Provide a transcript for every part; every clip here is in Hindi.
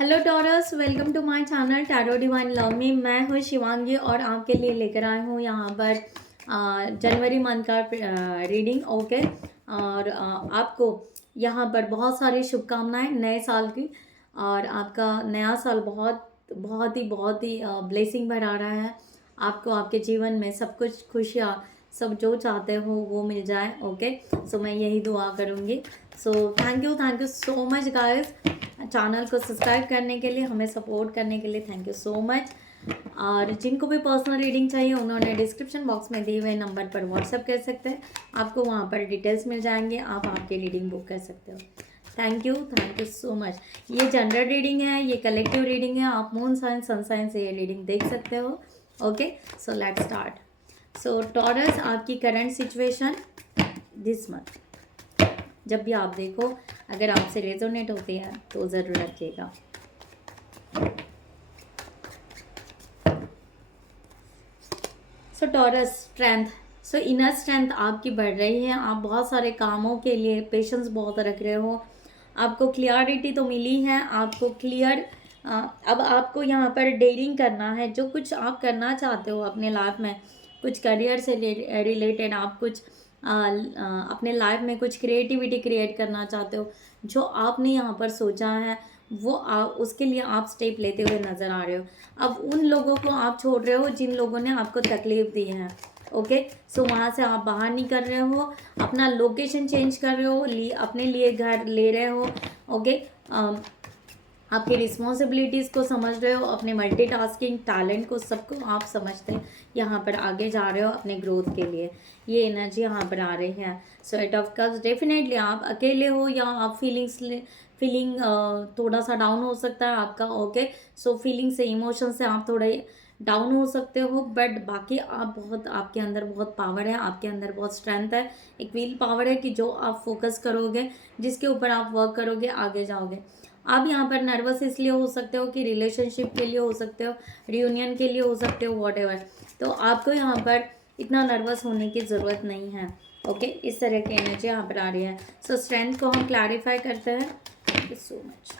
Hello Taurus, welcome to my channel tarot divine love में। मैं हूँ शिवांगी और आपके लिए लेकर आई हूँ यहाँ पर जनवरी मंथ का रीडिंग। ओके, और आपको यहाँ पर बहुत सारी शुभकामनाएं नए साल की। और आपका नया साल बहुत ही ब्लेसिंग भरा रहा है। आपको आपके जीवन में सब कुछ खुशियाँ, सब जो चाहते हो वो मिल जाए। ओके, सो मैं यही दुआ करूँगी। So thank you so much guys, channel को सब्सक्राइब करने के लिए, हमें सपोर्ट करने के लिए थैंक यू सो मच। और जिनको भी पर्सनल रीडिंग चाहिए उन्होंने डिस्क्रिप्शन बॉक्स में दिए हुए नंबर पर व्हाट्सएप कर सकते हैं। आपको वहाँ पर डिटेल्स मिल जाएंगे, आप आपकी रीडिंग बुक कर सकते हो। Thank you so much. ये जनरल रीडिंग है, ये कलेक्टिव रीडिंग है। आप मून साइन सन साइन से ये रीडिंग देख सकते हो। Okay, so let's start. So taurus, आपकी करंट सिचुएशन दिस मंथ, जब भी आप देखो, अगर आपसे रेजोनेट होती है तो ज़रूर रखिएगा। So Taurus, strength. So inner strength आपकी बढ़ रही है। आप बहुत सारे कामों के लिए पेशेंस बहुत रख रहे हो। आपको क्लियरिटी तो मिली है, आपको क्लियर। अब आपको यहाँ पर डेयरिंग करना है। जो कुछ आप करना चाहते हो अपने लाइफ में, कुछ करियर से रिलेटेड, आप कुछ अपने लाइफ में कुछ क्रिएटिविटी क्रिएट करना चाहते हो, जो आपने यहाँ पर सोचा है वो उसके लिए आप स्टेप लेते हुए नज़र आ रहे हो। अब उन लोगों को आप छोड़ रहे हो जिन लोगों ने आपको तकलीफ दी है। ओके, सो वहाँ से आप बाहर निकल रहे हो, अपना लोकेशन चेंज कर रहे हो, अपने लिए घर ले रहे हो। ओके, आपकी रिस्पॉन्सिबिलिटीज़ को समझ रहे हो, अपने मल्टीटास्किंग टैलेंट को, सबको आप समझते हैं, यहाँ पर आगे जा रहे हो अपने ग्रोथ के लिए। ये एनर्जी यहाँ पर आ रही है। सो एट ऑफ कप्स, डेफिनेटली आप अकेले हो या आप फीलिंग थोड़ा सा डाउन हो सकता है आपका। ओके, सो फीलिंग से, इमोशन से आप थोड़े डाउन हो सकते हो, बट बाकी आप बहुत, आपके अंदर बहुत पावर है, आपके अंदर बहुत स्ट्रेंथ है, एक विल पावर है कि जो आप फोकस करोगे, जिसके ऊपर आप वर्क करोगे, आगे जाओगे। आप यहाँ पर नर्वस इसलिए हो सकते हो कि रिलेशनशिप के लिए हो सकते हो, रियूनियन के लिए हो सकते हो, वॉट एवर। तो आपको यहाँ पर इतना नर्वस होने की ज़रूरत नहीं है। ओके, इस तरह की एनर्जी यहाँ पर आ रही है। सो स्ट्रेंथ को हम क्लैरिफाई करते हैं। Thank you so much.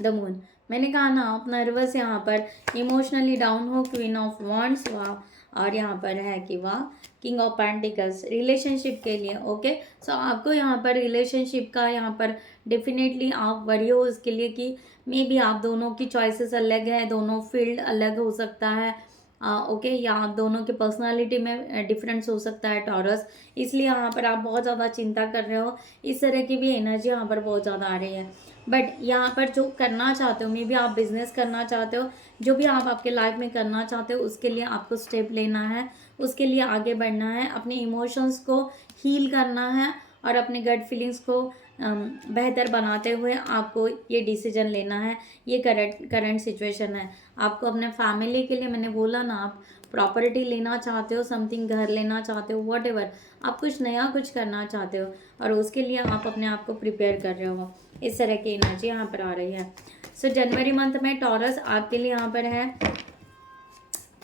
The moon, मैंने कहा ना आप नर्वस यहाँ पर इमोशनली डाउन हो। क्वीन ऑफ वॉन्ड्स, वाह। और यहाँ पर है कि वाह, किंग ऑफ पेंटिकल्स, रिलेशनशिप के लिए। ओके, सो आपको यहाँ पर रिलेशनशिप का यहाँ पर डेफिनेटली आप वरी हो इसके लिए कि मे बी आप दोनों की चॉइसेस अलग है, दोनों फील्ड अलग हो सकता है। ओके, या आप दोनों की पर्सनालिटी में डिफरेंस हो सकता है टॉरस, इसलिए यहाँ पर आप बहुत ज़्यादा चिंता कर रहे हो। इस तरह की भी एनर्जी यहाँ पर बहुत ज़्यादा आ रही है। बट यहाँ पर जो करना चाहते हो, मे बी आप बिजनेस करना चाहते हो, जो भी आप आपके लाइफ में करना चाहते हो, उसके लिए आपको स्टेप लेना है, उसके लिए आगे बढ़ना है, अपने इमोशंस को हील करना है और अपने गट फीलिंग्स को बेहतर बनाते हुए आपको ये डिसीजन लेना है। ये करंट सिचुएशन है। आपको अपने फैमिली के लिए, मैंने बोला ना, आप प्रॉपर्टी लेना चाहते हो, समथिंग घर लेना चाहते हो, वॉट एवर, आप कुछ नया कुछ करना चाहते हो और उसके लिए आप अपने आप को प्रिपेयर कर रहे हो। इस तरह की एनर्जी यहाँ पर आ रही है। सो जनवरी मंथ में टॉरस आपके लिए यहाँ पर है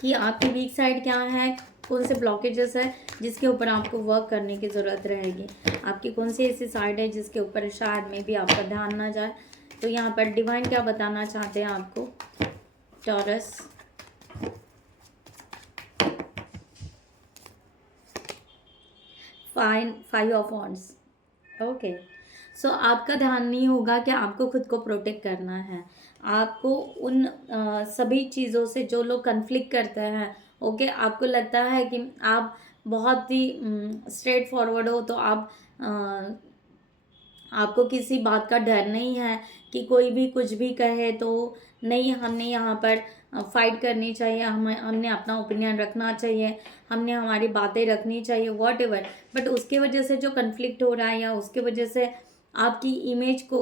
कि आपकी वीक साइड क्या है, कौन से ब्लॉकेजेस है जिसके ऊपर आपको वर्क करने की ज़रूरत रहेगी। आपकी कौन सी ऐसी साइड है जिसके ऊपर शायद में भी आपका ध्यान ना जाए। तो यहाँ पर डिवाइन क्या बताना चाहते हैं आपको Taurus. Five of wands. Okay, so आपका ध्यान नहीं होगा कि आपको खुद को प्रोटेक्ट करना है। आपको उन सभी चीज़ों से जो लोग कन्फ्लिक्ट करते हैं, ओके, आपको लगता है कि आप बहुत ही स्ट्रेट फॉरवर्ड हो, तो आप आपको किसी बात का डर नहीं है कि कोई भी कुछ भी कहे तो नहीं, हमने यहाँ पर फाइट करनी चाहिए, हमने अपना ओपिनियन रखना चाहिए, हमने हमारी बातें रखनी चाहिए, वॉट एवर। बट उसके वजह से जो कन्फ्लिक्ट हो रहा है या उसके वजह से आपकी इमेज को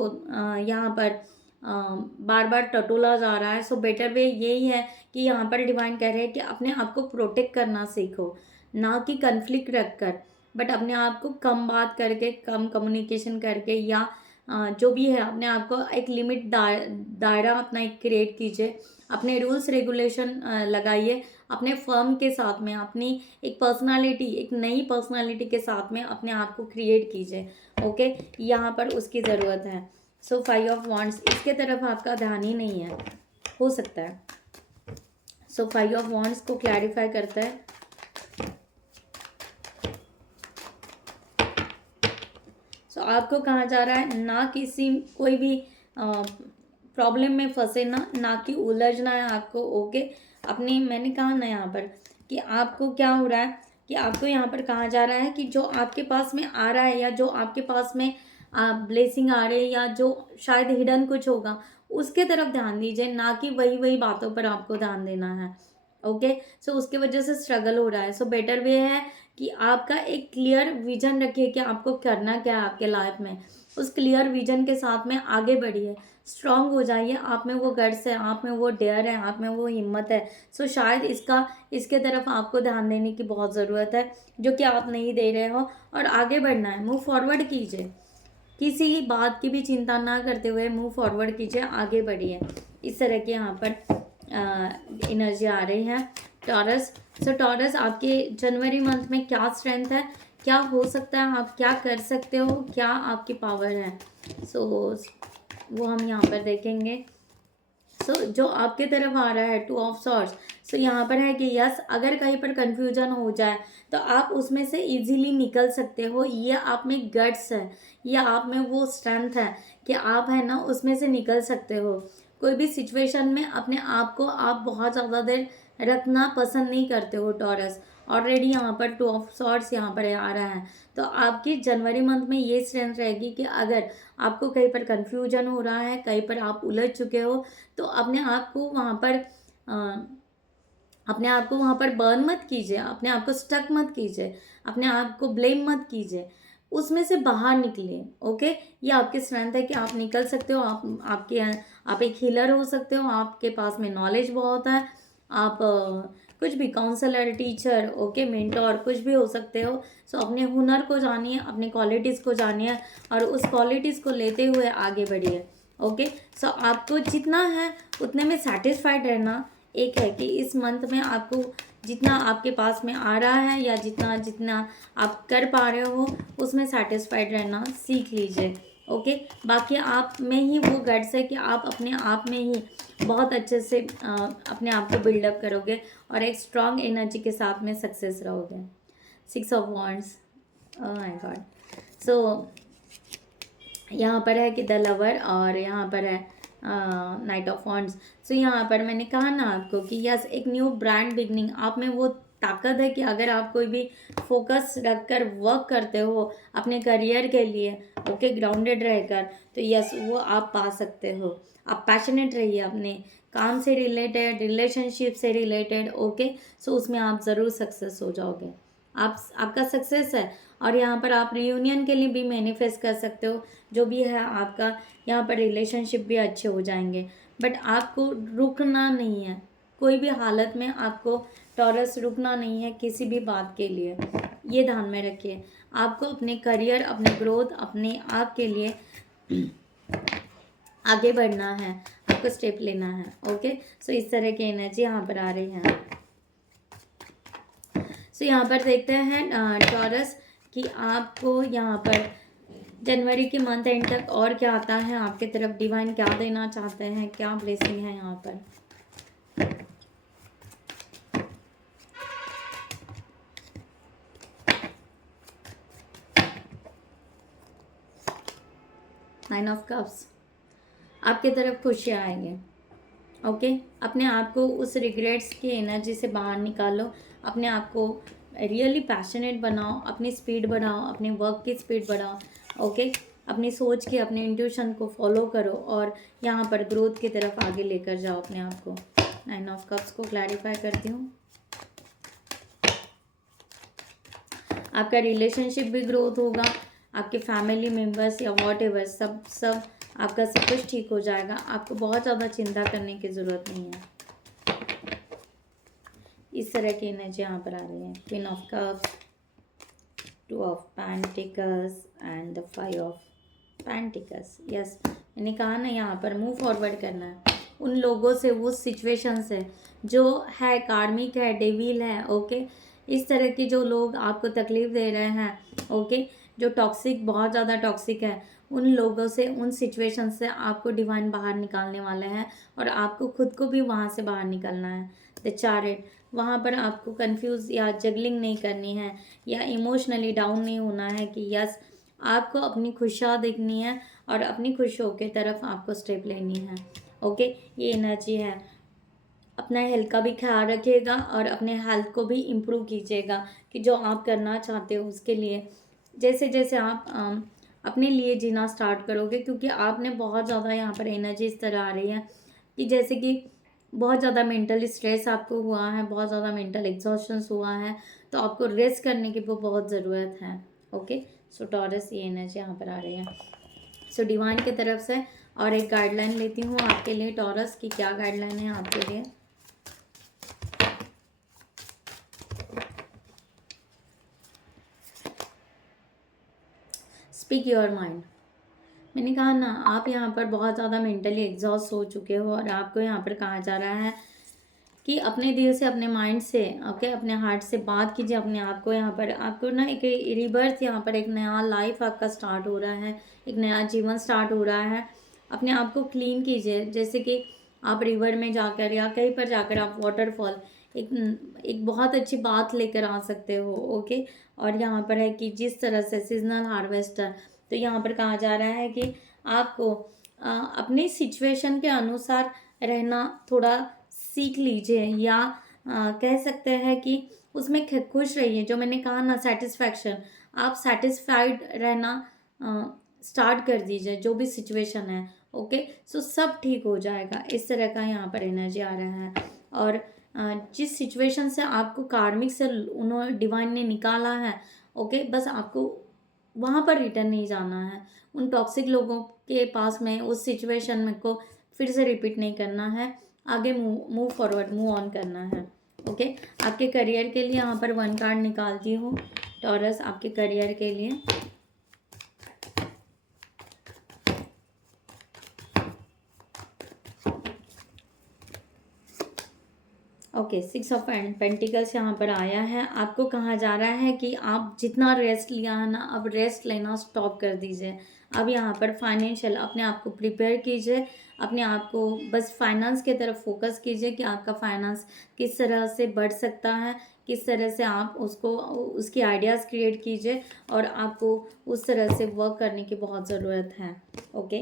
यहाँ पर बार बार टटोला जा रहा है। सो बेटर वे यही है कि यहाँ पर डिवाइन कह रहे हैं कि अपने आप को प्रोटेक्ट करना सीखो, ना कि कन्फ्लिक्ट रख कर, बट अपने आप को कम बात करके, कम कम्युनिकेशन करके, या जो भी है अपने आप को एक लिमिट दायरा अपना एक क्रिएट कीजिए, अपने रूल्स रेगुलेशन लगाइए अपने फर्म के साथ में, अपनी एक पर्सनालिटी, एक नई पर्सनालिटी के साथ में अपने आप को क्रिएट कीजिए। ओके, यहाँ पर उसकी ज़रूरत है। सो 5 ऑफ वॉन्ड्स, इसके तरफ आपका ध्यान ही नहीं है, हो सकता है। सो 5 ऑफ वॉन्ड्स को क्लैरिफाई करता है। सो आपको कहा जा रहा है ना किसी कोई भी प्रॉब्लम में फंसे ना कि उलझना है आपको। ओके, अपनी मैंने कहा ना यहाँ पर कि आपको क्या हो रहा है कि आपको यहाँ पर कहा जा रहा है कि जो आपके पास में आ रहा है या जो आपके पास में ब्लेसिंग आ रहे हैं या जो शायद हिडन कुछ होगा उसके तरफ ध्यान दीजिए, ना कि वही वही बातों पर आपको ध्यान देना है। ओके, सो उसके वजह से स्ट्रगल हो रहा है। सो बेटर वे है कि आपका एक क्लियर विजन रखिए कि आपको करना क्या है आपके लाइफ में। उस क्लियर विजन के साथ में आगे बढ़िए, स्ट्रांग हो जाइए। आप में वो गट्स है, आप में वो डेयर है, आप में वो हिम्मत है। सो शायद इसके तरफ आपको ध्यान देने की बहुत ज़रूरत है, जो कि आप नहीं दे रहे हो, और आगे बढ़ना है। मूव फॉरवर्ड कीजिए, किसी बात की भी चिंता ना करते हुए मूव फॉरवर्ड कीजिए, आगे बढ़िए। इस तरह के यहाँ पर एनर्जी आ रही है टॉरस। सो टॉरस, आपके जनवरी मंथ में क्या स्ट्रेंथ है, क्या हो सकता है, आप क्या कर सकते हो, क्या आपकी पावर है। सो वो हम यहाँ पर देखेंगे। सो जो आपके तरफ आ रहा है 2 ऑफ सॉर्ड्स। सो यहाँ पर है कि यस, अगर कहीं पर कंफ्यूजन हो जाए तो आप उसमें से इजीली निकल सकते हो। ये आप में गट्स है, ये आप में वो स्ट्रेंथ है कि आप है ना उसमें से निकल सकते हो। कोई भी सिचुएशन में अपने आप को आप बहुत ज़्यादा देर रखना पसंद नहीं करते हो टॉरस। ऑलरेडी यहाँ पर 2 ऑफ सॉर्ड्स यहाँ पर आ रहा है, तो आपकी जनवरी मंथ में ये स्ट्रेंथ रहेगी कि अगर आपको कहीं पर कंफ्यूजन हो रहा है, कहीं पर आप उलझ चुके हो, तो अपने आप को वहाँ पर बर्न मत कीजिए, अपने आप को स्टक मत कीजिए, अपने आप को ब्लेम मत कीजिए, उसमें से बाहर निकलिए। ओके, ये आपकी स्ट्रेंथ है कि आप निकल सकते हो। आप एक हीलर हो सकते हो, आपके पास में नॉलेज बहुत है। आप कुछ भी काउंसलर, टीचर, ओके, मेंटोर, कुछ भी हो सकते हो। सो अपने हुनर को जानिए, अपने क्वालिटीज़ को जानिए और उस क्वालिटीज़ को लेते हुए आगे बढ़िए। ओके, सो आपको जितना है उतने में सेटिस्फाइड रहना। एक है कि इस मंथ में आपको जितना आपके पास में आ रहा है या जितना जितना आप कर पा रहे हो उसमें सेटिस्फाइड रहना सीख लीजिए। ओके, बाकी आप में ही वो गट्स है कि आप अपने आप में ही बहुत अच्छे से अपने आप को बिल्डअप करोगे और एक स्ट्रॉन्ग एनर्जी के साथ में सक्सेस रहोगे। 6 of wands, oh my God. So यहाँ पर है कि द लवर और यहाँ पर है नाइट ऑफ वॉन्ड्स। सो यहाँ पर मैंने कहा ना आपको कि यस, एक न्यू ब्रांड बिगनिंग, आप में वो ताकत है कि अगर आप कोई भी फोकस रखकर वर्क करते हो अपने करियर के लिए, ओके, ग्राउंडेड रहकर, तो यस वो आप पा सकते हो। आप पैशनेट रहिए अपने काम से रिलेटेड, रिलेशनशिप से रिलेटेड। ओके, सो उसमें आप ज़रूर सक्सेस हो जाओगे। आपका सक्सेस है। और यहाँ पर आप रियूनियन के लिए भी मैनिफेस्ट कर सकते हो, जो भी है आपका यहाँ पर रिलेशनशिप भी अच्छे हो जाएंगे। बट आपको रुकना नहीं है, कोई भी हालत में आपको टॉरस रुकना नहीं है किसी भी बात के लिए, ये ध्यान में रखिए। आपको अपने करियर, अपने ग्रोथ, अपने आप के लिए आगे बढ़ना है, आपको स्टेप लेना है। ओके, सो इस तरह की एनर्जी यहाँ पर आ रही है। सो यहाँ पर देखते हैं टॉरस कि आपको यहाँ पर जनवरी के मंथ एंड तक और क्या आता है आपके तरफ, डिवाइन क्या देना चाहते हैं, क्या ब्लेसिंग है यहाँ पर। नाइन ऑफ कप्स, आपके तरफ खुशियाँ आएंगे। ओके, अपने आप को उस रिग्रेट्स की एनर्जी से बाहर निकालो, अपने आप को रियली पैशनेट बनाओ, अपनी स्पीड बढ़ाओ, अपने वर्क की स्पीड बढ़ाओ। ओके, अपनी सोच के, अपने इंट्यूशन को फॉलो करो और यहाँ पर ग्रोथ की तरफ आगे लेकर जाओ अपने आप को। नाइन ऑफ कप्स को क्लैरिफाई करती हूँ। आपका रिलेशनशिप भी ग्रोथ होगा, आपके फैमिली मेम्बर्स या वॉट एवर सब आपका सब कुछ ठीक हो जाएगा। आपको बहुत ज़्यादा चिंता करने की ज़रूरत नहीं है। इस तरह की एनर्जी यहाँ पर आ रही है। Queen of cups, 2 of pentacles and the 5 of pentacles. Yes, मैंने कहा ना यहाँ पर मूव फॉरवर्ड करना है। उन लोगों से, उस सिचुएशन से जो है कार्मिक है, डेविल है, ओके। इस तरह के जो लोग आपको तकलीफ़ दे रहे हैं, ओके, जो टॉक्सिक, बहुत ज़्यादा टॉक्सिक है, उन लोगों से, उन सिचुएशन से आपको डिवाइन बाहर निकालने वाले हैं और आपको खुद को भी वहाँ से बाहर निकलना है। द चैरियट, वहाँ पर आपको कंफ्यूज या जगलिंग नहीं करनी है या इमोशनली डाउन नहीं होना है कि यस, आपको अपनी खुशियाँ देखनी है और अपनी खुशियों की तरफ आपको स्टेप लेनी है, ओके। ये एनर्जी है। अपना हेल्थ का भी ख्याल रखिएगा और अपने हेल्थ को भी इम्प्रूव कीजिएगा कि जो आप करना चाहते हो उसके लिए, जैसे जैसे आप अपने लिए जीना स्टार्ट करोगे, क्योंकि आपने बहुत ज़्यादा यहाँ पर एनर्जी इस तरह आ रही है कि जैसे कि बहुत ज़्यादा मेंटल स्ट्रेस आपको हुआ है, बहुत ज़्यादा मेंटल एग्जॉशंस हुआ है, तो आपको रेस्ट करने की वो बहुत ज़रूरत है, ओके। सो टॉरस, ये एनर्जी यहाँ पर आ रही है। सो डिवाइन की तरफ से और एक गाइडलाइन लेती हूँ आपके लिए टॉरस की, क्या गाइडलाइन है आपके लिए। Speak your mind. मैंने कहा ना, आप यहाँ पर बहुत ज़्यादा मेंटली एग्जॉस्ट हो चुके हो और आपको यहाँ पर कहा जा रहा है कि अपने दिल से, अपने माइंड से, ओके, अपने हार्ट से बात कीजिए अपने आप को। यहाँ पर आपको ना एक रिबर्थ, यहाँ पर एक नया लाइफ आपका स्टार्ट हो रहा है, एक नया जीवन स्टार्ट हो रहा है। अपने आप को क्लीन कीजिए, जैसे कि आप रिवर में जाकर या कहीं पर जाकर आप वाटरफॉल एक बहुत अच्छी बात लेकर आ सकते हो, ओके। और यहाँ पर है कि जिस तरह से सीजनल हार्वेस्टर, तो यहाँ पर कहा जा रहा है कि आपको अपनी सिचुएशन के अनुसार रहना थोड़ा सीख लीजिए, या कह सकते हैं कि उसमें खुश रहिए। जो मैंने कहा ना, सेटिस्फैक्शन, आप सेटिस्फाइड रहना स्टार्ट कर दीजिए जो भी सिचुएशन है, ओके। सो सब ठीक हो जाएगा, इस तरह का यहाँ पर एनर्जी आ रहा है। और जिस सिचुएशन से आपको कार्मिक से उन्होंने, डिवाइन ने निकाला है, ओके, बस आपको वहाँ पर रिटर्न नहीं जाना है, उन टॉक्सिक लोगों के पास में, उस सिचुएशन में को फिर से रिपीट नहीं करना है, आगे मूव फॉरवर्ड, मूव ऑन करना है, ओके। आपके करियर के लिए यहाँ पर 1 कार्ड निकालती हूँ टॉरस, आपके करियर के लिए। ओके, 6 ऑफ पेंटिकल्स यहाँ पर आया है। आपको कहा जा रहा है कि आप जितना रेस्ट लिया है ना, अब रेस्ट लेना स्टॉप कर दीजिए। अब यहाँ पर फाइनेंशियल, अपने आप को प्रिपेयर कीजिए, अपने आप को बस फाइनेंस की तरफ फोकस कीजिए कि आपका फाइनेंस किस तरह से बढ़ सकता है, किस तरह से आप उसको, उसकी आइडियाज़ क्रिएट कीजिए और आपको उस तरह से वर्क करने की बहुत ज़रूरत है, ओके।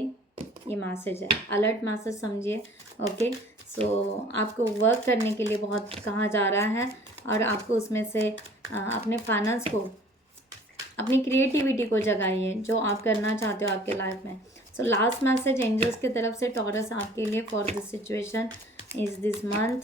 ये मैसेज है, अलर्ट मैसेज समझिए, ओके। सो आपको वर्क करने के लिए बहुत कहा जा रहा है और आपको उसमें से अपने फाइनेंस को, अपनी क्रिएटिविटी को जगाइए, जो आप करना चाहते हो आपके लाइफ में। सो लास्ट मैसेज एंजल्स की तरफ से टॉरस आपके लिए for this situation is this month.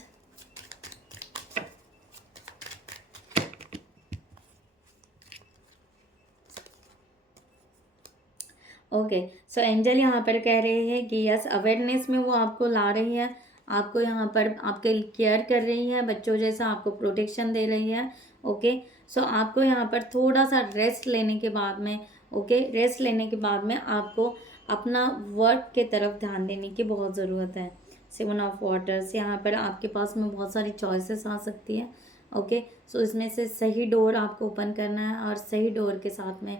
Okay, so angel यहाँ पर कह रहे हैं कि यस, अवेयरनेस में वो आपको ला रही है, आपको यहाँ पर आपके केयर कर रही है, बच्चों जैसा आपको प्रोटेक्शन दे रही है, ओके। सो आपको यहाँ पर थोड़ा सा रेस्ट लेने के बाद में, ओके, रेस्ट लेने के बाद में आपको अपना वर्क के तरफ ध्यान देने की बहुत ज़रूरत है। 7 ऑफ वाटर्स, यहाँ पर आपके पास में बहुत सारी चॉइसेस आ सकती है, ओके। सो इसमें से सही डोर आपको ओपन करना है और सही डोर के साथ में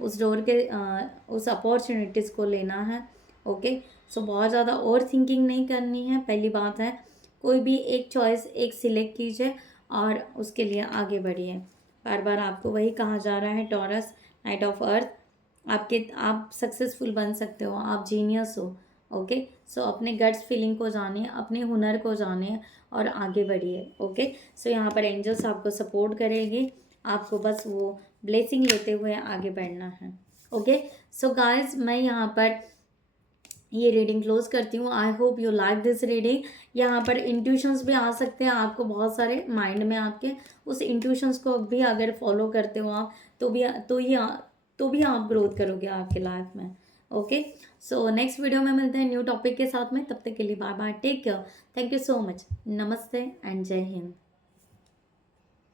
उस डोर के उस अपॉर्चुनिटीज़ को लेना है, ओके। सो बहुत ज़्यादा ओवर थिंकिंग नहीं करनी है, पहली बात है। कोई भी एक चॉइस एक सिलेक्ट कीजिए और उसके लिए आगे बढ़िए। बार बार आपको वही कहा जा रहा है टॉरस, नाइट ऑफ अर्थ, आप सक्सेसफुल बन सकते हो, आप जीनियस हो, ओके। सो अपने गट्स फीलिंग को जानिए, अपने हुनर को जानिए और आगे बढ़िए, ओके। सो यहाँ पर एंजल्स आपको सपोर्ट करेगी, आपको बस वो ब्लेसिंग लेते हुए आगे बढ़ना है, ओके। सो गाइस, मैं यहाँ पर ये रीडिंग क्लोज करती हूँ। I hope you like this reading. यहाँ पर इंट्यूशंस भी आ सकते हैं आपको बहुत सारे माइंड में आपके, उस इंट्यूशंस को भी अगर फॉलो करते हो आप तो भी आप ग्रोथ करोगे आपके लाइफ में, ओके। सो नेक्स्ट वीडियो में मिलते हैं न्यू टॉपिक के साथ में, तब तक के लिए bye bye, take care, thank you so much, नमस्ते एंड जय हिंद।